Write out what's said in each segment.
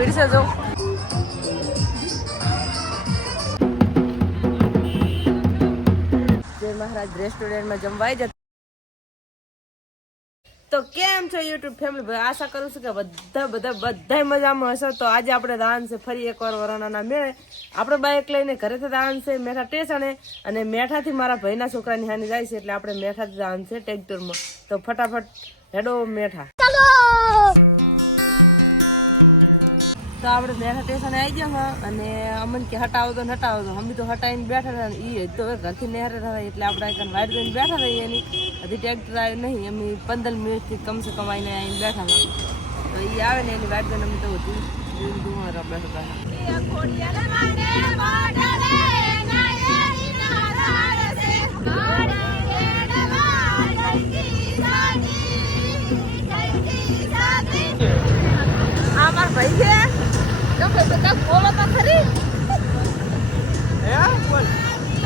ભીડ છે જો. જય મહારાજ, રેસ્ટોરન્ટમાં જમવાઈ જતા તો કેમ છો યુટ્યુબ ફેમિલી આશા કરું છું કે બધા બધા બધા મજામાં હશો. તો આજે આપણે દાન છે, ફરી એકવાર વરાણાના મેળે. આપણે બાઇક લઈને ઘરેથી દાન છે, મેઠા સ્ટેશને. અને મેઠાથી મારા ભાઈના છોકરાની હાની જાય છે, એટલે આપણે મેઠાથી દાન છે, ટ્રેક્ટરમાં. તો ફટાફટ હેડો મેઠા. તો આપણે બેઠા સ્ટેશન આવી ગયા હા, અને અમને કે હટાવો તો હટાવો તો. અમે તો હટાવીને બેઠા હતા એ તો ઘરથી નહેરે હતા એટલે આપણે અહીં વાઇટ દઈને બેઠા રહીએ એની. હજી ટ્રેક્ટર આવ્યું નહીં. અમે પંદર મિનિટથી કમસે કમ આવીને આવીને બેઠા હતા. તો એ આવે ને એની વાઇટ દઈને અમે તો હતું. બેઠા બેઠા તો બધા બોલો તો ખરી.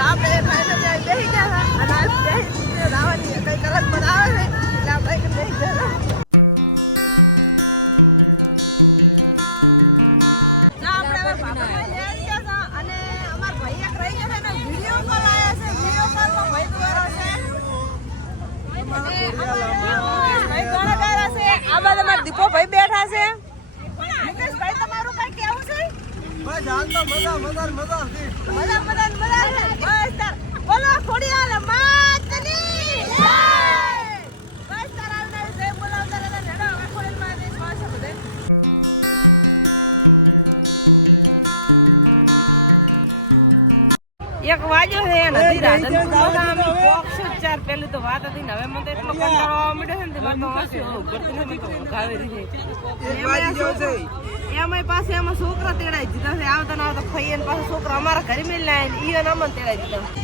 આપણે ભાઈ તો ત્યાં બેસી ગયા અને આ બેસી લાવવાની કંઈક અલગ બનાવે છે. એટલે આપણે બેસી ગયા આમાં તમારા દીપો ભાઈ બેઠા છે મુકેશભાઈ તમારું કઈ કેવું છે મજા મજા મજા મજા મજા મજા મજા મજા મજા મજા માતની એક વાજો છે બોક્સ ચાર પેલું તો વાત હતી હવે મને એટલો કંટાળો આવવા મળ્યો છે ને મારે તો હસવું આવતું. નથી તો આવી રહી છે. એમાંય પાસે એમાં છોકરા તેડાઈ દીધા છે. આવતા ના આવતા ખાઈએ ને પાછા છોકરા અમારા ઘરે મેળ લાય ને ઈ અમને તેડાઈ દીધા.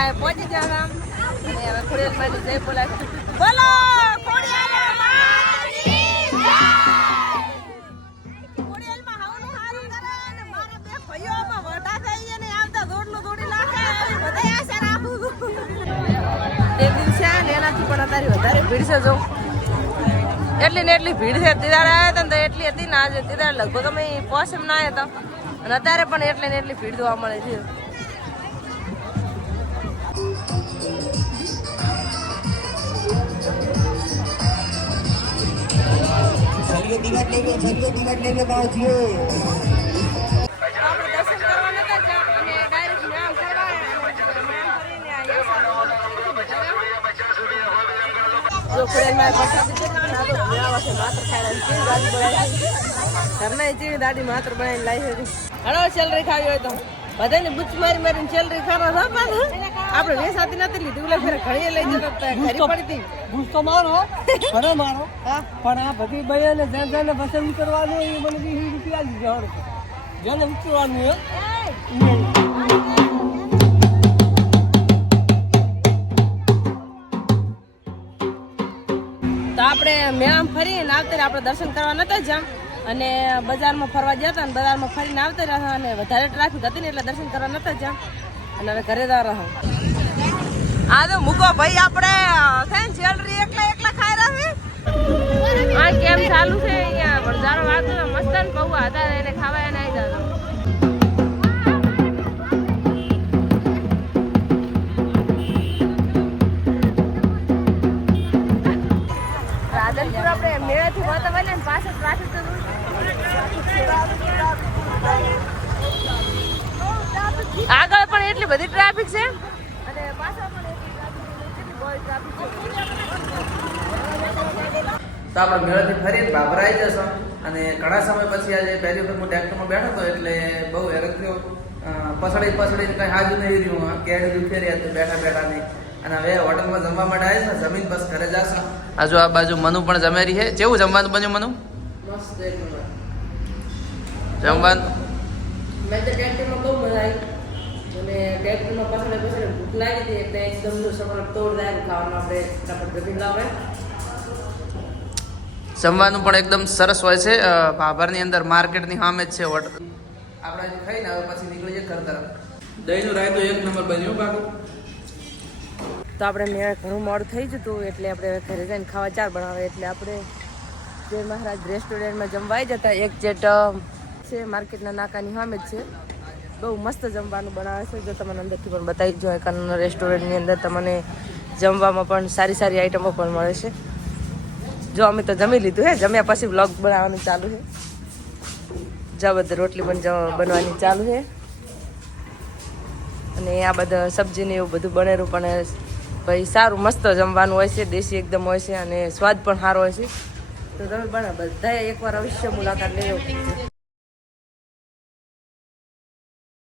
માં પહોંચી ગયા હતા અને જય બોલાય બોલો દિવસે ને એનાથી પણ અત્યારે વધારે ભીડ છે જો. એટલી ને એટલી ભીડ છે તેદાર આવ્યા હતા ને એટલી હતી ને આજે લગભગ અમે પોસમ ના આવ્યા હતા. અત્યારે પણ એટલી ને એટલી ભીડ જોવા મળે છે. चलिए टिकट लेंगे चलिए टिकट लेंगे पहुंचिए આપણે દર્શન કરવા નતા જા અને ડાયરેક્ટ મેમ કરવા આવ્યા. મેમ કરીને આવ્યા. જો ખોડિયાલમાં પ્રસાદી છે ને આ તો મેળાવા છે માત્ર ખાયલા કેવી દાદી બનાવી છે ઘરના જેવી દાદી માત્ર બનાવીને લાવી છે હળો સેલરી ખાવી હોય તો બધાને બુચ મારી મારીને સેલરી હતા પણ આપણે વેસાતી નથી લીધી. ઓલા ફેર ઘડીએ લઈ જતા હતા ઘરી પડી હતી ગુસ્સો મારો ભલે મારો. પણ આ બધી બહેને જેમ જેને પસંદ કરવાનું એ મને વીસ રૂપિયા હળો. જેને ઉતરવાનું એ તો આપણે મેળામાં ફરીને આવતા આપણે દર્શન કરવા નતા જામ અને બજારમાં ફરવા ગયા હતા અને બજારમાં ફરીને આવતા રહ્યા અને વધારે ટ્રાફિક હતી ને એટલે દર્શન કરવા નતા જ્યાં અને હવે ઘરે જવા રહ્યા. આ તો મૂકો ભાઈ આપણે થઈને જ્વેલરી એકલા એકલા ખાઈ રહ્યા આ કેમ ચાલુ છે અહીંયા? વડજારો વાત મસ્ત આપણે મેળાથી વાતાવરણ હોય ને પાછળ ટ્રાફિક તો આગળ પણ એટલી બધી ટ્રાફિક છે? અને પાછળ પણ એટલી ટ્રાફિક છે તો આપણે મેળાથી ફરી બાબરા આવી જશો. અને ઘણા સમય પછી આજે પહેલી વખત હું ડેક્ટરમાં બેઠો હતો એટલે બહુ હેરાન થયો. પછડી પછડીને કઈ હાજુ નહીં રહ્યું કેડ દુખે રહ્યા તો બેઠા બેઠા નહીં. અને હવે હોટલમાં જમવા માટે આવે છે જમીન બસ ઘરે જશે આજુ આ બાજુ મનુ પણ જમે રહી છે. કેવું જમવાનું બન્યું મનુ? જમવાનું. મેં તો બહુ મજા આવી. અને ટેક્ટરમાં પાછળ પાછળ ભૂખ લાગી હતી એટલે એકદમ સવારે તોડ જાય ખાવાનું આપણે ગમી લાવે. જમવાનું પણ એકદમ સરસ હોય છે. ભાભરની અંદર માર્કેટની સામે જ છે હોટલ. આપણે ખાઈને હવે પછી નીકળી જઈએ ઘર તરફ. દહીંનું રાયતું એક નંબર બન્યું બાકી તો આપણે મેં ઘણું મોડું થઈ જતું એટલે આપણે ઘરે જઈને ખાવા ચાર બનાવે. એટલે આપણે જે મહારાજ રેસ્ટોરન્ટમાં જમવાઈ જતા એક જેટ છે, માર્કેટના નાકાની સામે જ છે. બહુ મસ્ત જમવાનું બનાવે છે. જો તમને અંદરથી પણ બતાવી જ જોઈએ રેસ્ટોરન્ટની અંદર તમને જમવામાં પણ સારી સારી આઈટમો પણ મળે છે. જો અમે તો જમી લીધું હે, જમ્યા પછી વ્લોગ બનાવવાનું ચાલુ છે જા રોટલી પણ બનવાની ચાલુ છે અને આ બધા સબ્જીને એવું બધું બનેલું પણ ભાઈ, સારું મસ્ત જમવાનું હોય છે, દેશી એકદમ હોય છે અને સ્વાદ પણ સારો હોય છે. તો તમે પણ બધા એકવાર અવશ્ય મુલાકાત લેજો.